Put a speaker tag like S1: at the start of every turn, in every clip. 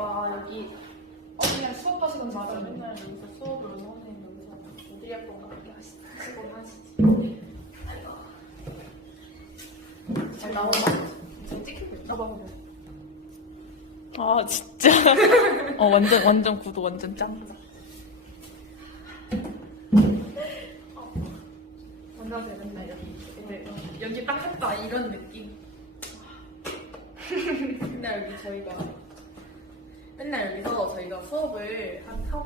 S1: 와 여기 언니랑 수업하시던 맞아 분 맨날 여기서 수업을 응원해 여기서 어디 할 건가 시고 하시지 잘 나온다 지금 찍히고 있나 봐봐
S2: 아 진짜 어 완전 완전 구도 완전 짱이다
S1: 어. 만나서 맨날 여기 근데 여기 딱 했다 이런 느낌 근데 여기 저희가 맨날 여기서 저희가 수업을 한, 하,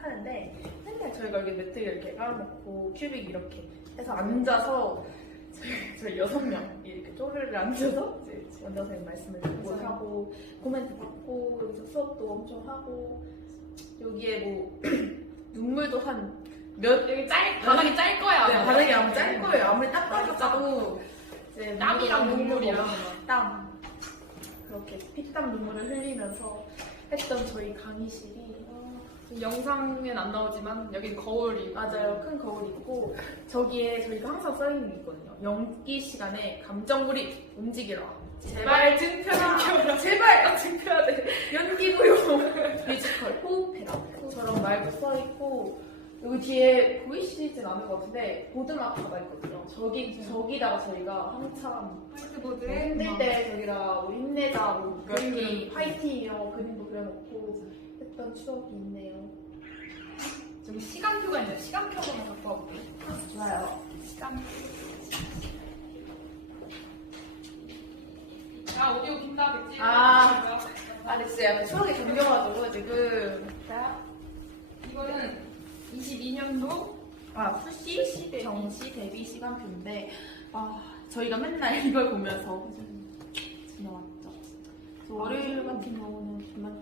S1: 하는데 맨날 저희가 여기 매트 이렇게 깔아놓고 큐빅 이렇게 해서 앉아서 저희, 여섯 명 이렇게 쪼르르 앉아서 이제 원장 선생님 말씀을 듣고 하고 코멘트 받고 여기서 수업도 엄청 하고 여기에 뭐 눈물도 한
S2: 몇 여기 짤 바닥이 짤 거야.
S1: 네, 바닥이 아마 짤 네. 거예요. 아무리 딱다도
S2: 이제 네, 땀이랑 눈물이랑
S1: 땀 그렇게 피땀 눈물을 흘리면서 했던 저희 강의실이 어, 영상엔 안 나오지만 여긴 거울이
S2: 맞아요 큰 거울이 있고
S1: 저기에 저희가 항상 써있는 게 있거든요 연기 시간에 감정물이 움직이라
S2: 제발 증표라 제발 증표야 돼
S1: 연기 무용 뮤지컬 호흡해라 저런 말도 써있고 여기 뒤에 보이시진 않을 것 같은데 보드마크가 있거든요. 저기 네. 저기다가 저희가 한참
S2: 화이트보드에
S1: 힘들 때 저기다 우리 힘내자, 뭐몇 그림, 파이팅 이런 거 그림도 그려놓고 했던 추억이 있네요.
S2: 저기 시간표가 있네요. 시간표만 갖고 와볼게요.
S1: 좋아요. 시간표.
S2: 나 아, 오디오 긴다겠지?
S1: 아. 아, 근데 진짜 약간 추억이 존경하죠 지금. 자,
S2: 이거는 2 2년도
S1: 아, 수시 수시 정시 데뷔 시간표인데 아, 저희가 맨날 이걸 보면서 지나왔죠. 그래서 월요일 아, 같은 음, 경우는 정말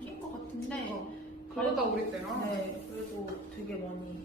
S1: 낀것 같은데 어,
S2: 그러다 우리 때랑
S1: 네, 그래도 되게 많이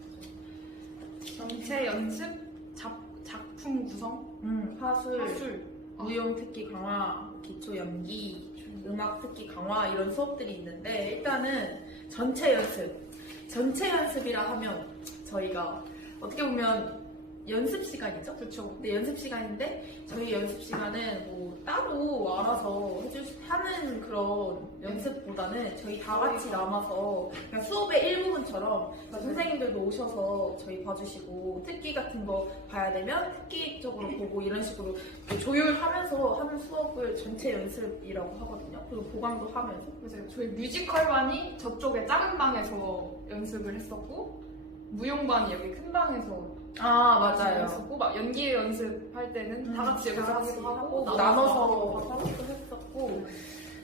S2: 전체 연습, 작, 작품 구성,
S1: 음, 화술, 화술, 어. 무용 특기 강화, 기초 연기, 음. 음악 특기 강화 이런 수업들이 있는데 일단은 전체 연습 전체 연습이라 하면 저희가 어떻게 보면 연습 시간이죠? 그렇죠. 근데 네, 연습 시간인데 저희 연습 시간은 뭐 따로 알아서 해주 하는 그런 연습보다는 저희 다 같이 남아서 그냥 그러니까 수업의 일부분처럼 선생님들도 오셔서 저희 봐주시고 특기 같은 거 봐야 되면 특기 적으로 보고 이런 식으로 조율하면서 하는 수업을 전체 연습이라고 하거든요. 그리고 보강도 하면서.
S2: 그래서 저희 뮤지컬반이 저쪽에 작은 방에서 연습을 했었고 무용반이 여기 큰 방에서
S1: 아 맞아요. 했었고
S2: 막 연기 연습할 때는 음, 다 같이
S1: 여기서 하기도 하고
S2: 하고, 나눠서
S1: 하기도 했었고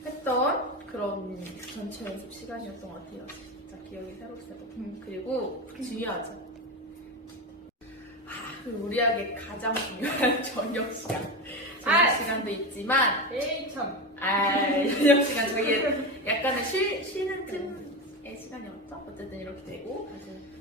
S1: 했던 그런 전체 연습 시간이었던 것 같아요. 진짜 기억이 새록새록.
S2: 음, 그리고 중요하죠. 음.
S1: 아, 우리에게 가장 중요한 저녁 시간. 아! 시간도 있지만,
S2: 에이 참.
S1: 아, 저녁 시간 저게 약간의 쉬, 쉬는 틈의 시간이었죠? 어쨌든 이렇게 되고. 맞아요.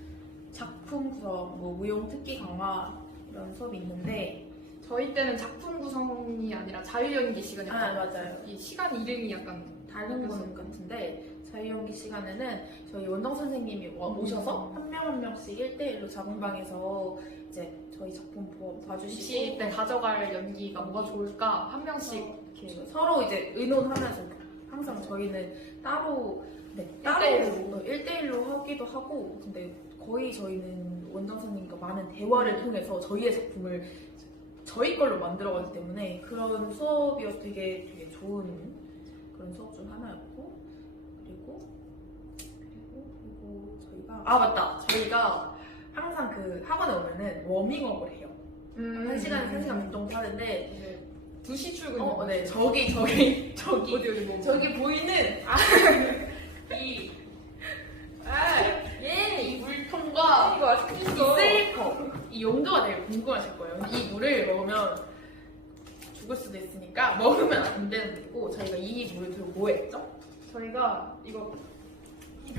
S1: 작품 구성, 뭐 무용 특기 강화 이런 수업이 있는데
S2: 저희 때는 작품 구성이 아니라 자유연기 시간이 아 맞아요. 이 시간 이름이 약간 다른 것 같은데
S1: 자유연기 시간에는 저희 원장 선생님이 와- 오셔서 한 명한 음. 명씩 1대1로 작은방에서 이제 저희 작품 보- 입시 봐주시고
S2: 때 가져갈 연기가 뭐가 좋을까 한 명씩
S1: 이렇게 서로 이제 의논하면서 항상 저희는 따로 네, 따로 1대1로 하기도 하고 근데 거의 저희는 원장 선생님과 많은 대화를 통해서 저희의 작품을 저희 걸로 만들어가기 때문에 그런 수업이어서 되게 되게 좋은 그런 수업 중 하나였고 그리고 그리고 그리고 저희가 아 맞다 저희가 항상 그 학원에 오면은 워밍업을 해요 음, 한 시간 3 시간 운동도 하는데 2시 출근. 어, 네, 저기, 저기, 저기. 어디, 어디, 뭐, 저기 보이는, 아, 아마 이거 아직 이 슬리퍼 이 용도가 되게 궁금하실 거예요. 이 물을 먹으면 죽을 수도 있으니까 먹으면 안 되는 거고 저희가 이 물을 들고 뭐 했죠?
S2: 저희가 이거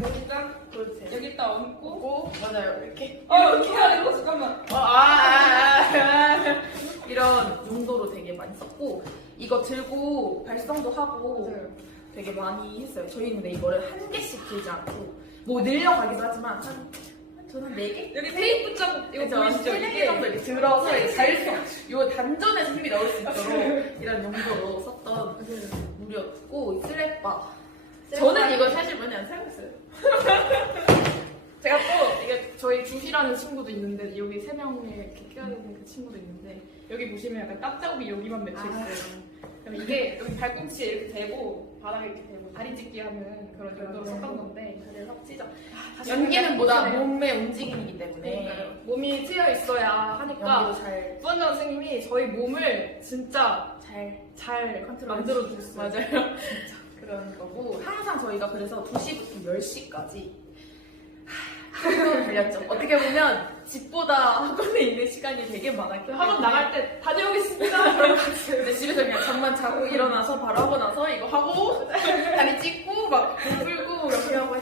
S2: 여기다 도대체 여기다 얹고
S1: 고 맞아요 이렇게
S2: 어 이렇게 하는 거 어, 잠깐만 어, 아, 아,
S1: 아, 아. 이런 용도로 되게 많이 썼고 이거 들고 발성도 하고 맞아요. 네. 되게 많이 했어요. 저희는 근데 이거를 한 개씩 들지 않고 뭐 늘려가기도 하지만 한 저는 4개?
S2: 여기 테이프 점
S1: 이거 그죠? 보이시죠? 세네
S2: 개 정도 이렇게 들어서
S1: 네, 자율성 요 단전에서 힘이 나올 수 있도록 네. 이런 용도로 썼던 물이었고 슬랩바
S2: 저는 이거 사실 뭐냐면 사고 있어요 제가 또 이게 저희 주시라는 친구도 있는데 여기 세 명의 이렇게 끼어야 는그 친구도 있는데 여기 보시면 약간 딱 작업이 여기만 맺혀 있어요. 아. 그럼 이게 여기 발꿈치에 이렇게 대고 바닥에 이렇게 대고 다리 찢기 하는 그런 그렇죠. 정도로 썼던 건데 그래서 찢어. 다
S1: 연기는 뭐다 몸의 움직임이기 때문에 그러니까요. 몸이 트여 있어야 하니까 잘 부원장 선생님이 저희 몸을 진짜 잘 잘 컨트롤
S2: 만들어 주셨어요.
S1: 맞아요. 그런 거고 항상 저희가 그래서 2시부터 10시까지 학원을 렸죠 어떻게 보면 집보다 학원에 있는 시간이 되게 많았기
S2: 때문에 학원 나갈 때다녀오겠습니다
S1: 근데 집에서 그냥 잠만 자고 일어나서 바로 하고 나서 이거 하고 다리 찢고 막 풀고 이렇게 하고